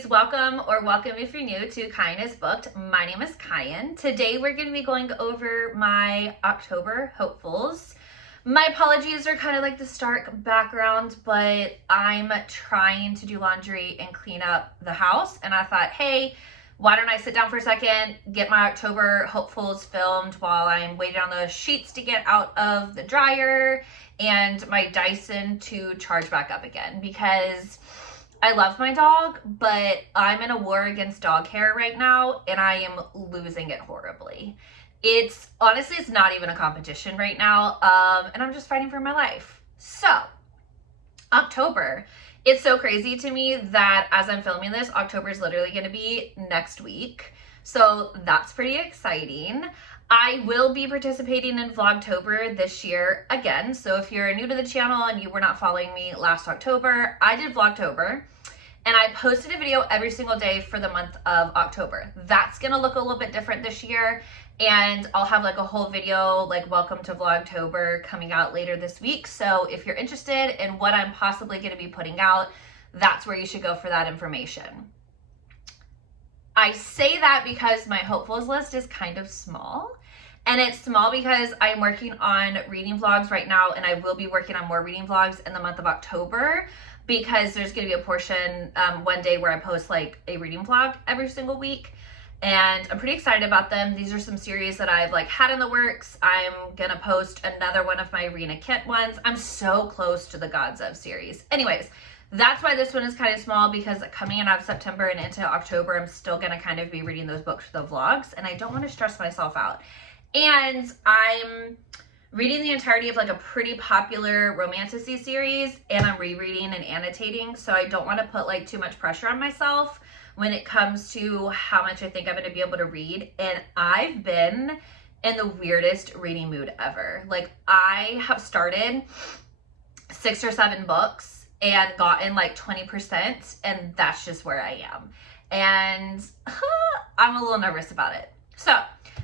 besties, welcome if you're new to Kyan is Booked. My name is Kyan. Today we're going to be going over my October hopefuls. My apologies are kind of like the stark background, but I'm trying to do laundry and clean up the house, and I thought, hey, why don't I sit down for a second, get my October hopefuls filmed while I'm waiting on the sheets to get out of the dryer and my Dyson to charge back up again, because I love my dog, but I'm in a war against dog hair right now and I am losing it horribly. It's honestly, it's not even a competition right now, and I'm just fighting for my life. So, October. It's so crazy to me that as I'm filming this, October is literally going to be next week. So that's pretty exciting. I will be participating in Vlogtober this year again. So if you're new to the channel and you were not following me last October, I did Vlogtober and I posted a video every single day for the month of October. That's going to look a little bit different this year. And I'll have like a whole video like welcome to Vlogtober coming out later this week. So if you're interested in what I'm possibly going to be putting out, that's where you should go for that information. I say that because my hopefuls list is kind of small. And it's small because I'm working on reading vlogs right now, and I will be working on more reading vlogs in the month of October, because there's going to be a portion one day where I post like a reading vlog every single week. And I'm pretty excited about them. These are some series that I've like had in the works. I'm gonna post another one of my Rena Kent ones. I'm so close to the Gods of series. Anyways, that's why this one is kind of small, because coming in out of September and into October, I'm still gonna kind of be reading those books for the vlogs, and I don't want to stress myself out. And I'm reading the entirety of like a pretty popular romantasy series, and I'm rereading and annotating, so I don't want to put like too much pressure on myself when it comes to how much I think I'm going to be able to read. And I've been in the weirdest reading mood ever. Like, I have started 6 or 7 books and gotten like 20%, and that's just where I am. And I'm a little nervous about it. So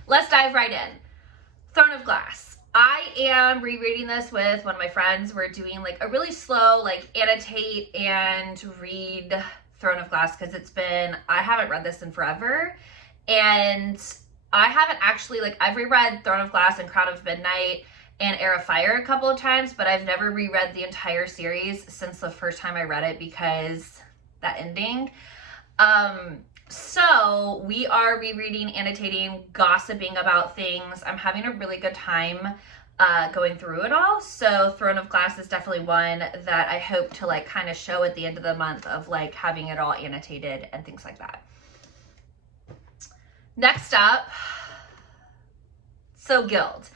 let's dive right in. Throne of Glass. I am rereading this with one of my friends. We're doing like a really slow like annotate and read Throne of Glass, because I haven't read this in forever, and I haven't actually, like, I've reread Throne of Glass and Crown of Midnight and Heir of Fire a couple of times, but I've never reread the entire series since the first time I read it, because that ending. So we are rereading, annotating, gossiping about things. I'm having a really good time going through it all. So Throne of Glass is definitely one that I hope to like kind of show at the end of the month, of like having it all annotated and things like that. Next up, so Gild.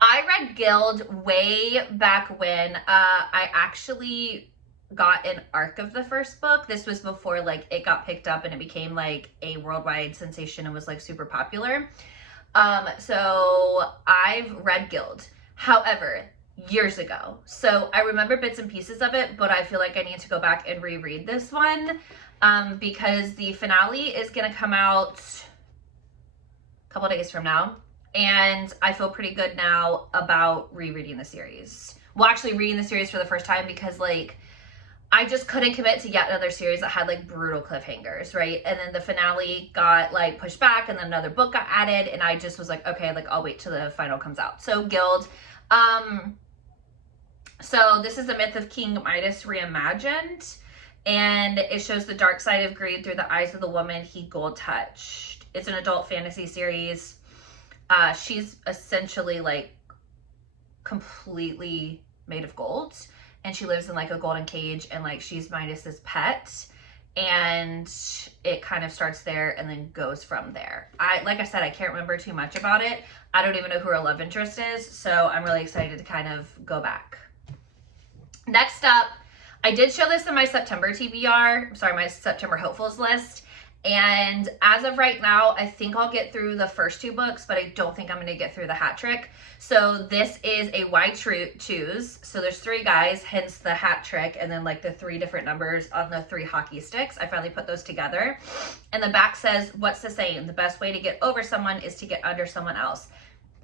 I read Gild way back when. I actually got an arc of the first book. This was before like it got picked up and it became like a worldwide sensation and was like super popular. So I've read Gild. However, years ago. So I remember bits and pieces of it, but I feel like I need to go back and reread this one, because the finale is going to come out a couple days from now. And I feel pretty good now about rereading the series. Well, actually reading the series for the first time, because like I just couldn't commit to yet another series that had like brutal cliffhangers, right? And then the finale got like pushed back, and then another book got added, and I just was like, okay, like I'll wait till the final comes out. So Gild. So this is the myth of King Midas reimagined, and it shows the dark side of greed through the eyes of the woman he gold touched. It's an adult fantasy series. She's essentially like completely made of gold, and she lives in like a golden cage, and like she's Midas's pet, and it kind of starts there and then goes from there. Like I said, I can't remember too much about it. I don't even know who her love interest is, so I'm really excited to kind of go back. Next up, I did show this in my September TBR, sorry, my September hopefuls list. And as of right now, I think I'll get through the first 2 books, but I don't think I'm going to get through the hat trick. So this is a why choose. So there's 3 guys, hence the hat trick, and then like the 3 different numbers on the 3 hockey sticks. I finally put those together. And the back says, what's the saying? The best way to get over someone is to get under someone else.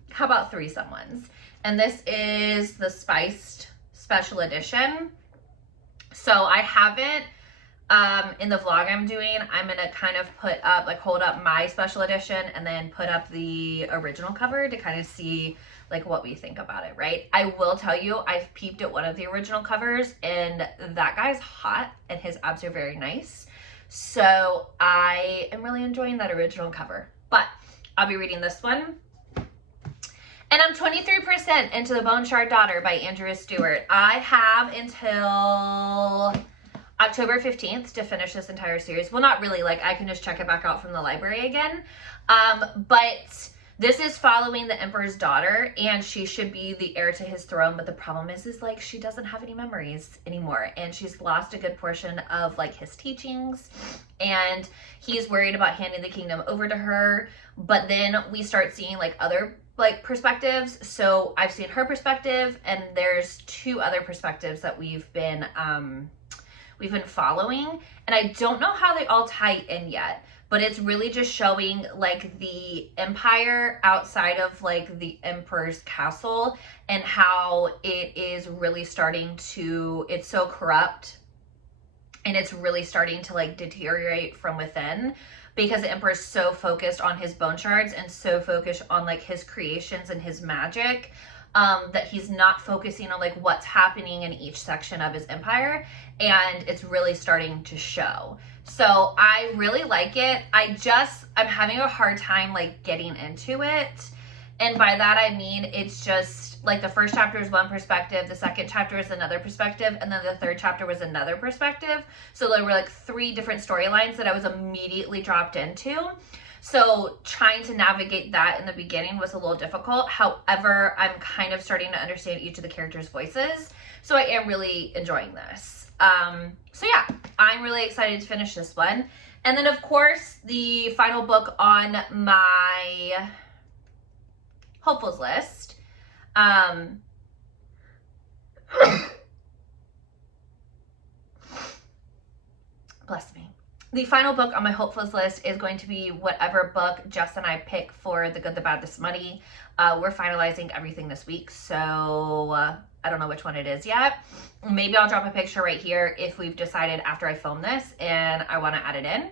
How about 3 someones? And this is the Spiced Special Edition. So I haven't in the vlog I'm doing, I'm gonna kind of put up, like hold up my special edition and then put up the original cover to kind of see like what we think about it, right? I will tell you, I've peeped at one of the original covers and that guy's hot and his abs are very nice. So I am really enjoying that original cover, but I'll be reading this one. And I'm 23% into The Bone Shard Daughter by Andrea Stewart. I have until October 15th to finish this entire series. Well, not really, like I can just check it back out from the library again. But this is following the Emperor's daughter and she should be the heir to his throne. But the problem is like she doesn't have any memories anymore and she's lost a good portion of like his teachings and he's worried about handing the kingdom over to her. But then we start seeing like other like perspectives. So I've seen her perspective and there's two other perspectives that we've been following, and I don't know how they all tie in yet, but it's really just showing like the empire outside of like the emperor's castle and how it is really starting to, it's so corrupt and it's really starting to like deteriorate from within because the emperor's so focused on his bone shards and so focused on like his creations and his magic that he's not focusing on like what's happening in each section of his empire, and it's really starting to show. So I really like it. I'm having a hard time like getting into it, and by that I mean it's just like the first chapter is one perspective, the second chapter is another perspective, and then the third chapter was another perspective. So there were like 3 different storylines that I was immediately dropped into. So trying to navigate that in the beginning was a little difficult. However, I'm kind of starting to understand each of the characters' voices. So I am really enjoying this. So yeah, I'm really excited to finish this one. And then of course, the final book on my hopefuls list. Bless me. The final book on my hopefuls list is going to be whatever book Jess and I pick for The Good, the Bad, the Smutty. We're finalizing everything this week, so I don't know which one it is yet. Maybe I'll drop a picture right here if we've decided after I film this and I want to add it in.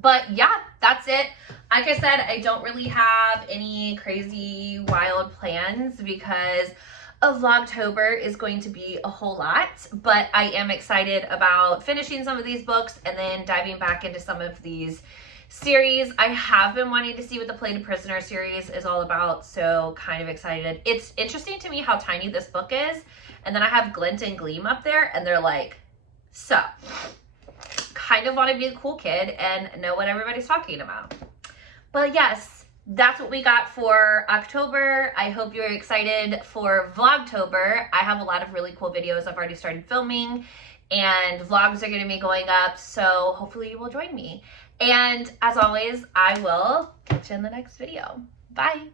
But yeah, that's it. Like I said, I don't really have any crazy wild plans because a vlogtober is going to be a whole lot, but I am excited about finishing some of these books and then diving back into some of these series. I have been wanting to see what the Plated Prisoner series is all about, so kind of excited. It's interesting to me how tiny this book is, and then I have Glint and Gleam up there, and they're like, so kind of want to be a cool kid and know what everybody's talking about. But yes, that's what we got for October. I hope you're excited for Vlogtober. I have a lot of really cool videos I've already started filming and vlogs are going to be going up, so hopefully you will join me. And as always, I will catch you in the next video. Bye.